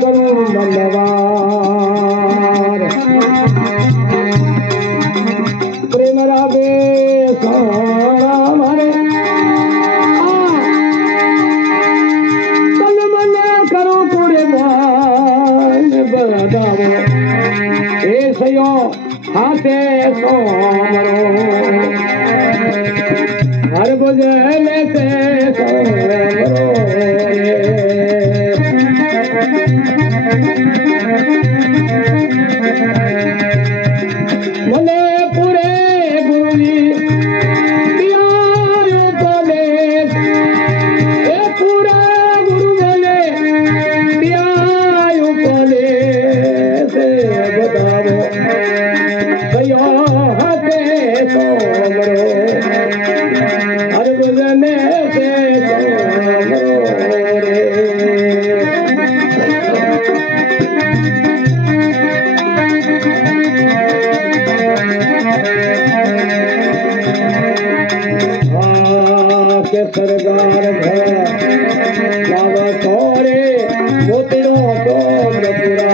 करूं बंदवार प्रेम रागे सोना मारे तन मन करूं पूरे मान बदावो ए सयो हाथे सोमरो हर बुझले से सोमरो मने पूरे गुरु जी दिया उपदेश ए पूरा गुरु मने दिया उपदेश बतावो कयो हाथे सोमरो हर गुजरने से सोमरो रे के सरदार घर लावा तोरे मोतिरो तो मधुरा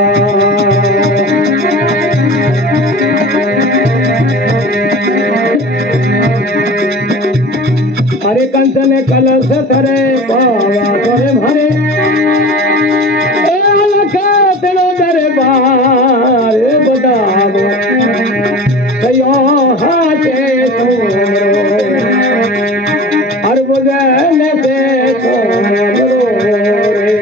हरे कंचन कलश थरे पावा करे भरे ए अलख तेरो दरबार बदावो कयो हाथे सोमरो हर बुझने से सोमरो रे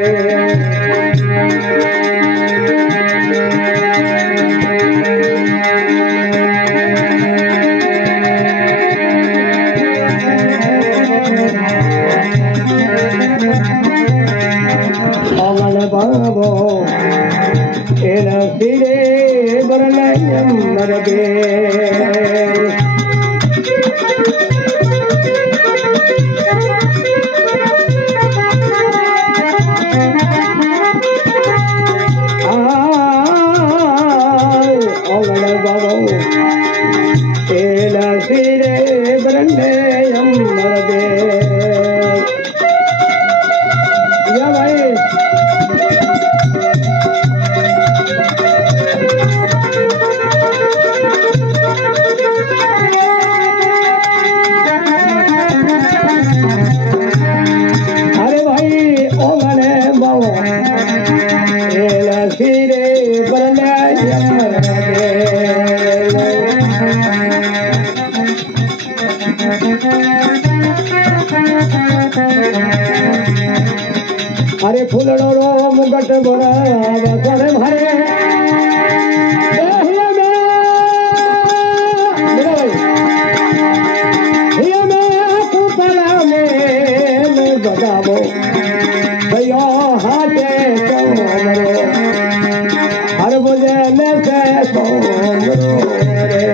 पवन बाबो एर सिरे बरनयम नरगे अरे फूलड़ो रो मुगट बोरा बसरे भरे बदावो भैया हाथे सोमरो हर बुझने से सोमरो रे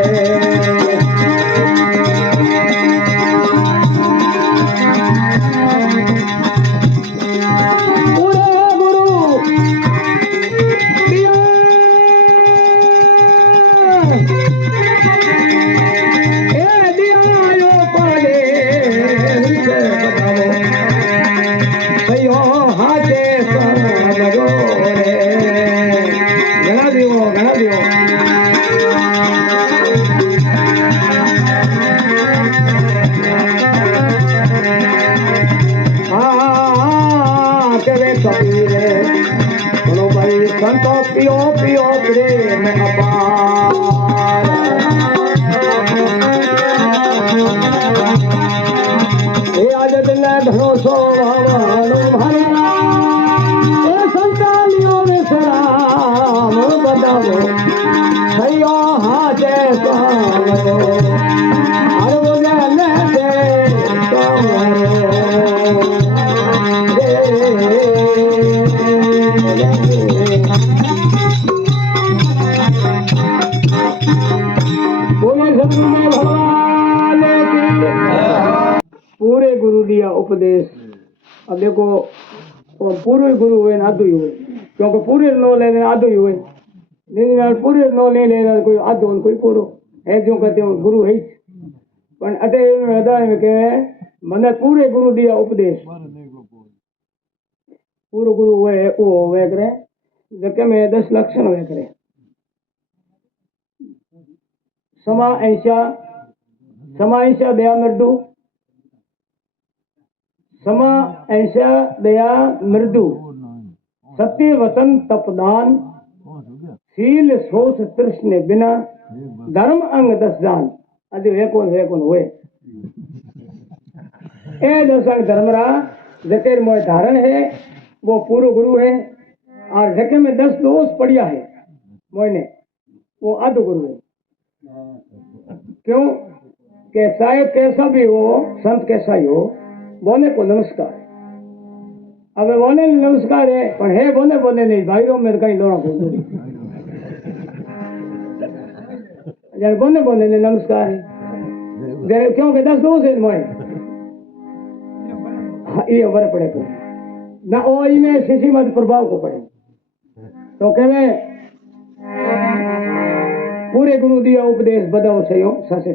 संतो पियो पियो प्रेम अपार हे आज दिन घणो सो भावनो भरे ए संतालियो में सलाम बदावो भैया हाथे सोमरो हर बुझने से सोमरो पूरे गुरु दिया उपदेश। अब देखो पूरे गुरु हुए आधो ही हुए, क्योंकि पूरे नो लेने आधो ही हुए, पूरे नो ले लेना कोई आधो कोई पूरो है जो कहते हो गुरु है पण अटे हृदय के मन पूरे गुरु दिया उपदेश पूरो गुरु हुए वो हुए करे जके में 10 लक्षण हुए करे समा ऐसा दया मृदु समा ऐसा दया मृदु सत्य वचन तपदान शील सोच तृष्ण बिना धर्म अंग 10 जान अज वे कौन हुए ए 10 अंग धर्मरा जके मोह धारण है वो पूरो गुरु है और जके में 10 दोष पड़िया है मोहने वो आधो गुरु है क्यों कि चाहे कैसा भी हो संत कैसा ही हो बोने को नमस्कार अब बोने नमस्कार है पर है बोने नहीं भाईरों में कहीं लोड़ा बोल बोने ने नमस्कार है क्योंकि 10 दोष है मोहे ये वर पड़े को ना ओ इन्हें शिशि मत प्रभाव को पड़े तो कहवे पूरे गुरु दिया उपदेश बदाओ सयो ससे